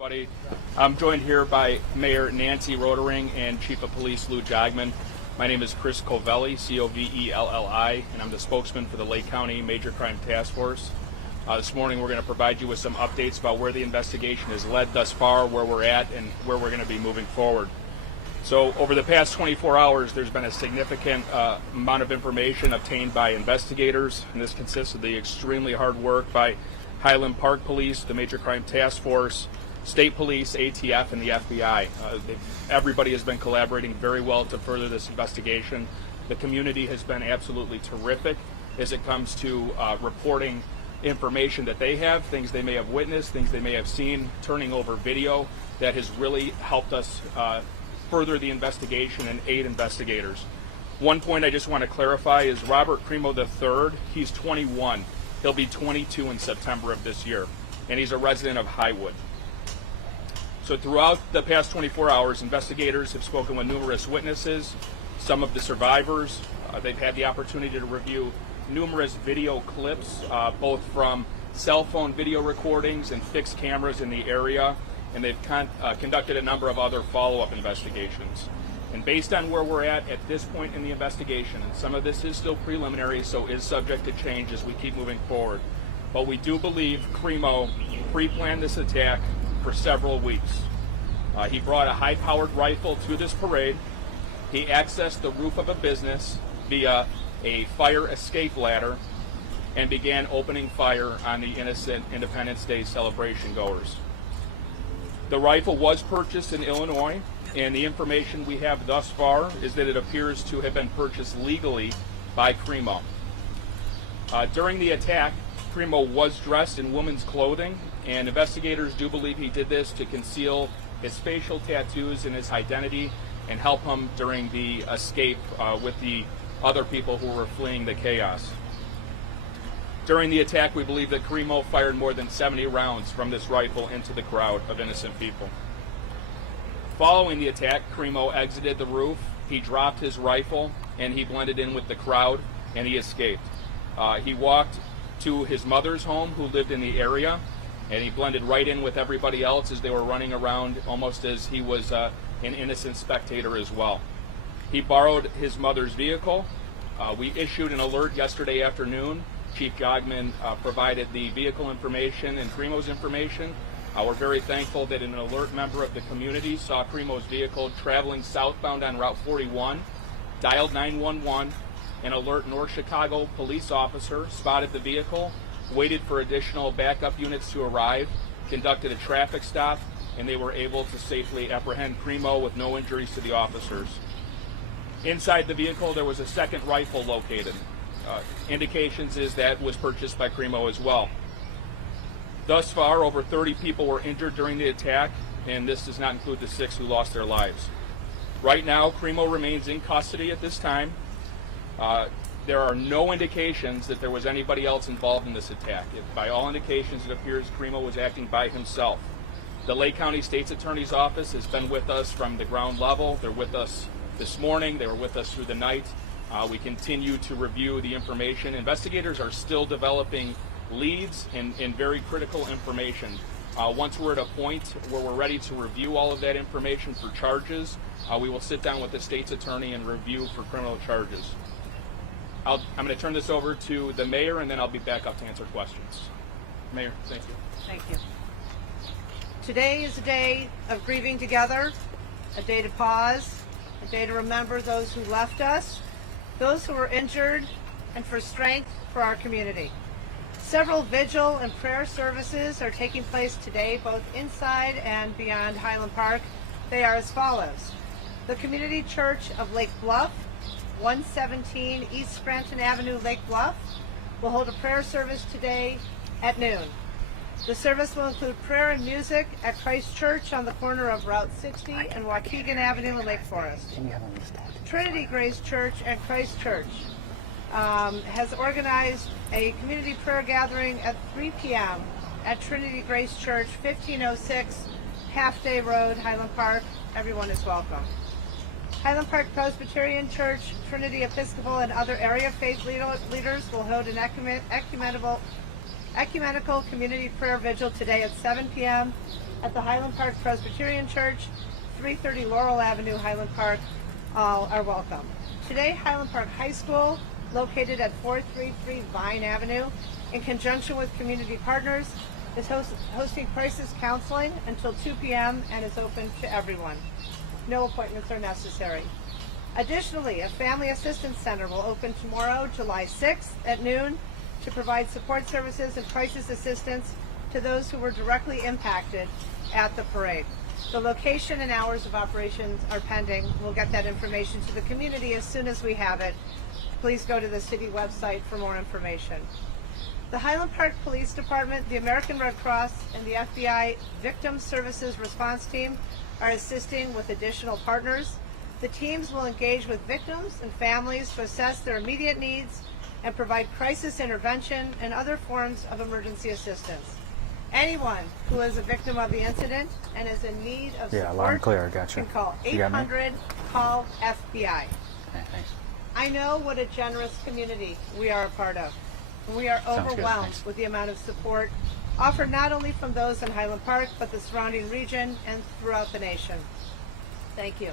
Buddy, I'm joined here by Mayor Nancy Rotering and Chief of Police Lou Jogman. My name is Chris Covelli, Covelli, and I'm the spokesman for the Lake County Major Crime Task Force. This morning we're going to provide you with some updates about where the investigation has led thus far, where we're at, and where we're going to be moving forward. So over the past 24 hours, there's been a significant amount of information obtained by investigators, and this consists of the extremely hard work by Highland Park Police, the Major Crime Task Force, State Police, ATF, and the FBI. Everybody has been collaborating very well to further this investigation. The community has been absolutely terrific as it comes to reporting information that they have, things they may have witnessed, things they may have seen, turning over video that has really helped us further the investigation and aid investigators. One point I just want to clarify is Robert Cremo III, he's 21. He'll be 22 in September of this year, and he's a resident of Highwood. So throughout the past 24 hours, investigators have spoken with numerous witnesses, some of the survivors. They've had the opportunity to review numerous video clips, both from cell phone video recordings and fixed cameras in the area, and they've conducted a number of other follow-up investigations. And based on where we're at this point in the investigation, and some of this is still preliminary, so is subject to change as we keep moving forward, but we do believe Cremo pre-planned this attack for several weeks. He brought a high-powered rifle to this parade. He accessed the roof of a business via a fire escape ladder and began opening fire on the innocent Independence Day celebration goers. The rifle was purchased in Illinois, and the information we have thus far is that it appears to have been purchased legally by Cremo. During the attack, Cremo was dressed in women's clothing, and investigators do believe he did this to conceal his facial tattoos and his identity and help him during the escape with the other people who were fleeing the chaos. During the attack, we believe that Cremo fired more than 70 rounds from this rifle into the crowd of innocent people. Following the attack, Cremo exited the roof, he dropped his rifle, and he blended in with the crowd, and he escaped. He walked to his mother's home, who lived in the area, and he blended right in with everybody else as they were running around, almost as he was an innocent spectator as well. He borrowed his mother's vehicle. We issued an alert yesterday afternoon. Chief Jogman provided the vehicle information and Cremo's information. We're very thankful that an alert member of the community saw Cremo's vehicle traveling southbound on Route 41, dialed 911. An alert North Chicago police officer spotted the vehicle, waited for additional backup units to arrive, conducted a traffic stop, and they were able to safely apprehend Cremo with no injuries to the officers. Inside the vehicle, there was a second rifle located. Indications is that was purchased by Cremo as well. Thus far, over 30 people were injured during the attack, and this does not include the 6 who lost their lives. Right now, Cremo remains in custody at this time. There are no indications that there was anybody else involved in this attack. By all indications, it appears Cremo was acting by himself. The Lake County State's Attorney's Office has been with us from the ground level. They're with us this morning. They were with us through the night. We continue to review the information. Investigators are still developing leads and very critical information. Once we're at a point where we're ready to review all of that information for charges, we will sit down with the state's attorney and review for criminal charges. I'm going to turn this over to the mayor, and then I'll be back up to answer questions. Mayor, thank you. Thank you. Today is a day of grieving together, a day to pause, a day to remember those who left us, those who were injured, and for strength for our community. Several vigil and prayer services are taking place today, both inside and beyond Highland Park. They are as follows. The Community Church of Lake Bluff, 117 East Scranton Avenue, Lake Bluff, will hold a prayer service today at noon. The service will include prayer and music at Christ Church on the corner of Route 60 and Waukegan Avenue in Lake Forest. Trinity Grace Church and Christ Church has organized a community prayer gathering at 3 p.m. at Trinity Grace Church, 1506 Half Day Road, Highland Park. Everyone is welcome. Highland Park Presbyterian Church, Trinity Episcopal, and other area faith leaders will hold an ecumenical community prayer vigil today at 7 p.m. at the Highland Park Presbyterian Church, 330 Laurel Avenue, Highland Park. All are welcome. Today, Highland Park High School, located at 433 Vine Avenue, in conjunction with community partners, is hosting crisis counseling until 2 p.m. and is open to everyone. No appointments are necessary. Additionally, a Family Assistance Center will open tomorrow, July 6th at noon, to provide support services and crisis assistance to those who were directly impacted at the parade. The location and hours of operations are pending. We'll get that information to the community as soon as we have it. Please go to the city website for more information. The Highland Park Police Department, the American Red Cross, and the FBI Victim Services Response Team are assisting with additional partners. The teams will engage with victims and families to assess their immediate needs and provide crisis intervention and other forms of emergency assistance. Anyone who is a victim of the incident and is in need of support loud and clear. Gotcha. can call You got me? 800-CALL-FBI. Okay, thanks. I know what a generous community we are a part of. And we are Sounds good, overwhelmed thanks. with the amount of support offered not only from those in Highland Park, but the surrounding region and throughout the nation. Thank you.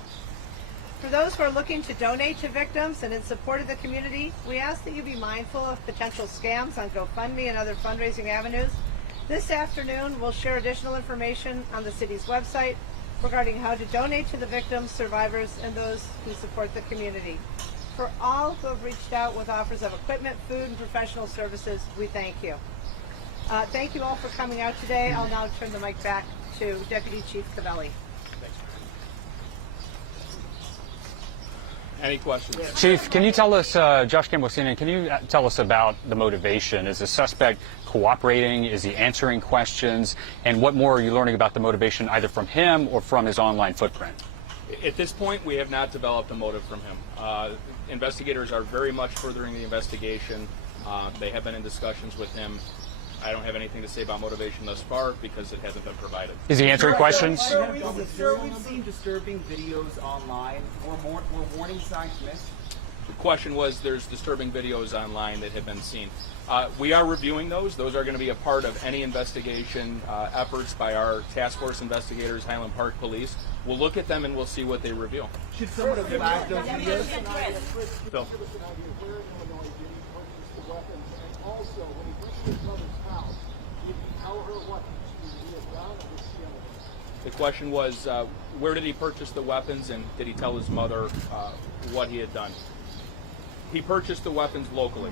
For those who are looking to donate to victims and in support of the community, we ask that you be mindful of potential scams on GoFundMe and other fundraising avenues. This afternoon, we'll share additional information on the city's website regarding how to donate to the victims, survivors, and those who support the community. For all who have reached out with offers of equipment, food, and professional services, we thank you. Thank you all for coming out today. I'll now turn the mic back to Deputy Chief Cavelli. Any questions? Chief, can you tell us, Josh Campbell, CNN, can you tell us about the motivation? Is the suspect cooperating? Is he answering questions? And what more are you learning about the motivation either from him or from his online footprint? At this point, we have not developed a motive from him. Investigators are very much furthering the investigation. They have been in discussions with him. I don't have anything to say about motivation thus far because it hasn't been provided. Is he answering questions? Sir, we've seen disturbing videos online. Were warning signs missed? The question was, there's disturbing videos online that have been seen. We are reviewing those. Those are going to be a part of any investigation efforts by our task force investigators, Highland Park Police. We'll look at them and we'll see what they reveal. Should someone have flagged those videos? Phil. The question was, where did he purchase the weapons, and did he tell his mother what he had done? He purchased the weapons locally,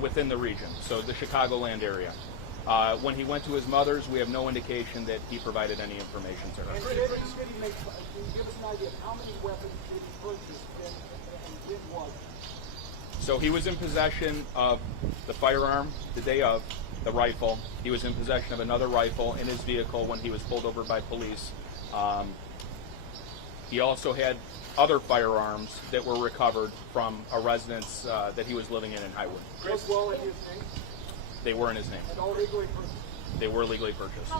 within the region, so the Chicagoland area. When he went to his mother's, we have no indication that he provided any information to her. And did he make, can you give us an idea of how many weapons did he purchase and when was it? So he was in possession of the firearm the day of, the rifle. He was in possession of another rifle in his vehicle when he was pulled over by police. He also had other firearms that were recovered from a residence that he was living in Highwood. Was well in his name They were in his name. and all legally purchased? They were legally purchased.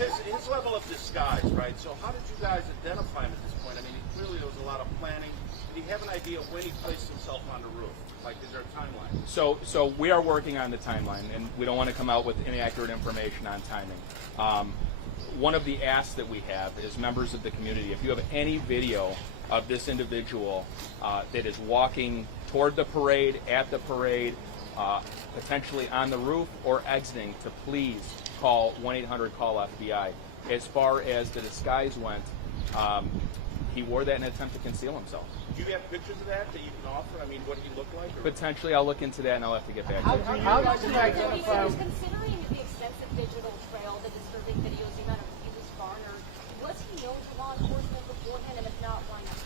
It's his level of disguise, right? So how did you guys identify him at this point? I mean, clearly there was a lot of planning. Did he have an idea of when he placed himself on the roof? Like, is there a timeline? So we are working on the timeline, and we don't want to come out with inaccurate information on timing. One of the asks that we have is members of the community, if you have any video of this individual that is walking toward the parade, at the potentially on the roof or exiting, to please call 1-800-CALL-FBI. As far as the disguise went, he wore that in an attempt to conceal himself. Do you have pictures of that you can offer? I mean, what he looked like? Or? Potentially, I'll look into that and I'll have to get back to you. How did you identify him? Considering the extensive digital trail, the disturbing videos, the amount of views garnered, was he known to law enforcement beforehand, and if not, why not?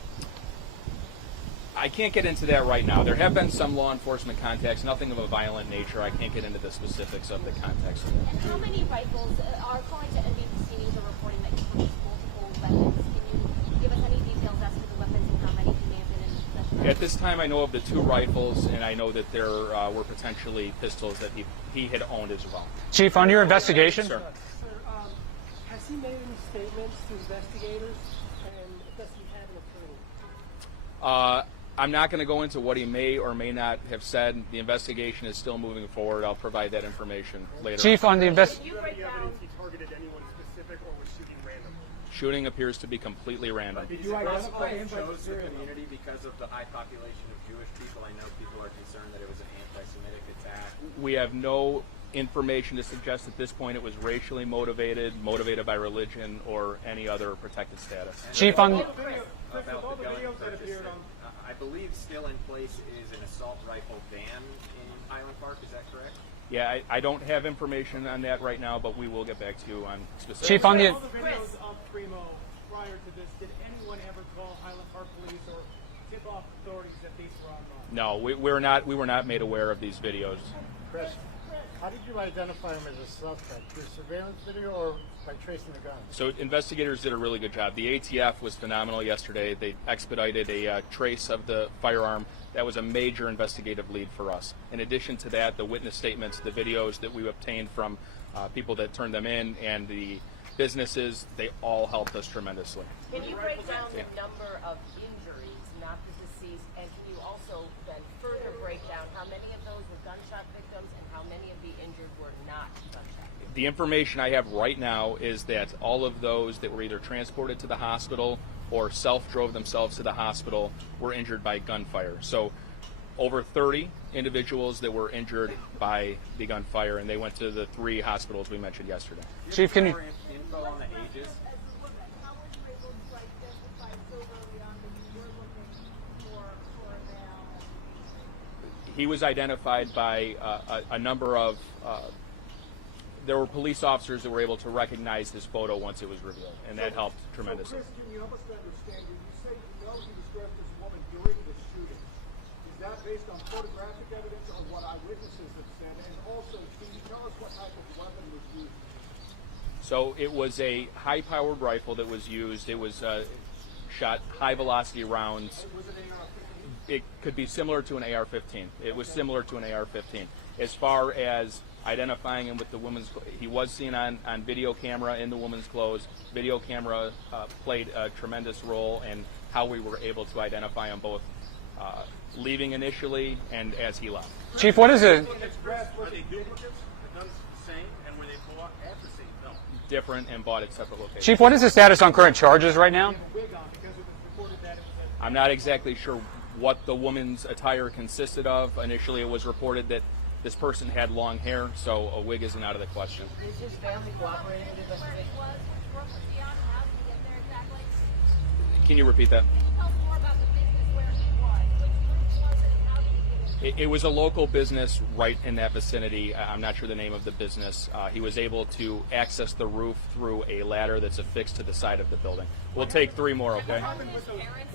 I can't get into that right now. There have been some law enforcement contacts, nothing of a violent nature. I can't get into the specifics of the context of that. And how many rifles are according to NBC News are reporting that he purchased multiple weapons? Can you give us any details as to the weapons and how many he may have been in possession of? At this time, I know of the 2 rifles, and I know that there were potentially pistols that he had owned as well. Chief, on your investigation? Sir. Sir, has he made any statements to investigators, and does he have an attorney? I'm not going to go into what he may or may not have said. The investigation is still moving forward. I'll provide that information later. Chief, on the Do investigation. you have any evidence he targeted anyone specific or was shooting randomly? Shooting appears to be completely random. Did you identify him chose the community because of the high population of Jewish people? I know people are concerned that it was an anti-Semitic attack. We have no information to suggest at this point it was racially motivated by religion, or any other protected status. Chief, on About the gun purchase, I believe still in place is an assault rifle ban in Highland Park. Is that correct? Yeah, I don't have information on that right now, but we will get back to you on specifics. Chief, on the All the videos of Primo prior to this, did anyone ever call Highland Park Police or tip off authorities that these were online? No, we were not made aware of these videos. Chris, how did you identify him as a suspect? Through surveillance video or by tracing the gun? So investigators did a really good job. The ATF was phenomenal yesterday. They expedited a trace of the firearm. That was a major investigative lead for us. In addition to that, the witness statements, the videos that we obtained from people that turned them in, and the businesses, they all helped us tremendously. Can you break down the number of injuries, not the deceased, and can you also then further break down how many of those were gunshot victims and how many of the injured were not gunshot victims? The information I have right now is that all of those that were either transported to the hospital or self-drove themselves to the hospital were injured by gunfire. So over 30 individuals that were injured by the gunfire, and they went to the 3 hospitals we mentioned yesterday. Chief, can you... Info on the ages? How were you able to identify so early on that you were looking for a male? He was identified by a number of... there were police officers that were able to recognize his photo once it was revealed, and that helped tremendously. So Chris, can you help us to understand? You say you know he was dressed as a woman during the shooting. Is that based on photographic evidence or what eyewitnesses have said? And also, can you tell us what type of weapon was used? So it was a high-powered rifle that was used. It was shot high-velocity rounds. Was it AR-15? It could be similar to an AR-15. It was similar to an AR-15. As far as identifying him with the woman's, he was seen on video camera in the woman's clothes. Video camera played a tremendous role in how we were able to identify him, both leaving initially and as he left. Chief, what is it? Are they duplicates? The guns the same, and were they bought at the same film? Different and bought at separate locations. Chief, what is the status on current charges right now? Wig on because it was reported that it was I'm not exactly sure what the woman's attire consisted of. Initially, it was reported that this person had long hair, so a wig isn't out of the question. Is his family cooperating with the investigation? Where was he on? How did he get there exactly? Can you repeat that? Can you tell us more about the business where he was? Which group was it, and how did he get in? It was a local business right in that vicinity. I'm not sure the name of the business. He was able to access the roof through a ladder that's affixed to the side of the building. We'll take 3 more, okay? What happened with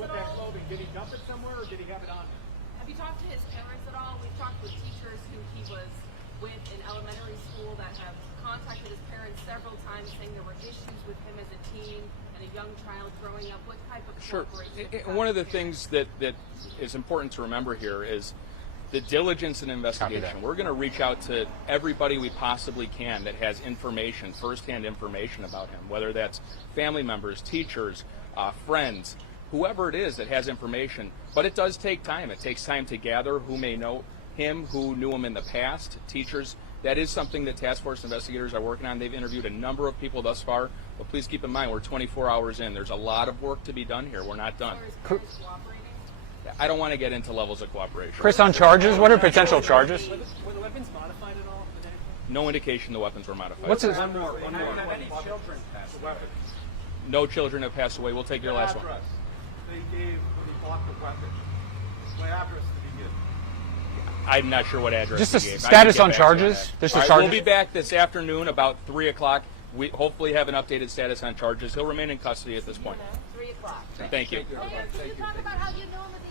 that clothing? Did he dump it somewhere or did he have it on him? Have you talked to his parents at all? We've talked with teachers who he was with in elementary school that have contacted his parents several times saying there were issues with him as a teen and a young child growing up. What type of Sure. cooperation? One of the things that is important to remember here is the diligence and investigation. We're going to reach out to everybody we possibly can that has information, firsthand information about him, whether that's family members, teachers, friends, whoever it is that has information. But it does take time. It takes time to gather who may know him, who knew him in the past, teachers. That is something that task force investigators are working on. They've interviewed a number of people thus far, but please keep in mind we're 24 hours in. There's a lot of work to be done here. We're not done. Are his parents cooperating? I don't want to get into levels of cooperation. Chris, on charges, what are potential charges? Were the weapons modified at all? With anything? No indication the weapons were modified. What's his... One more. Have any children passed away? No children have passed away. We'll take your last one. Address they gave when he bought the weapon. What address did he give? I'm not sure what address Just he the gave. I status can on get back to you charges? that. Just the All right, charges? we'll be back this afternoon about 3 o'clock. We hopefully have an updated status on charges. He'll remain in custody at this point. 3 o'clock. Thank you. Mayor, can you talk about how you knew him at the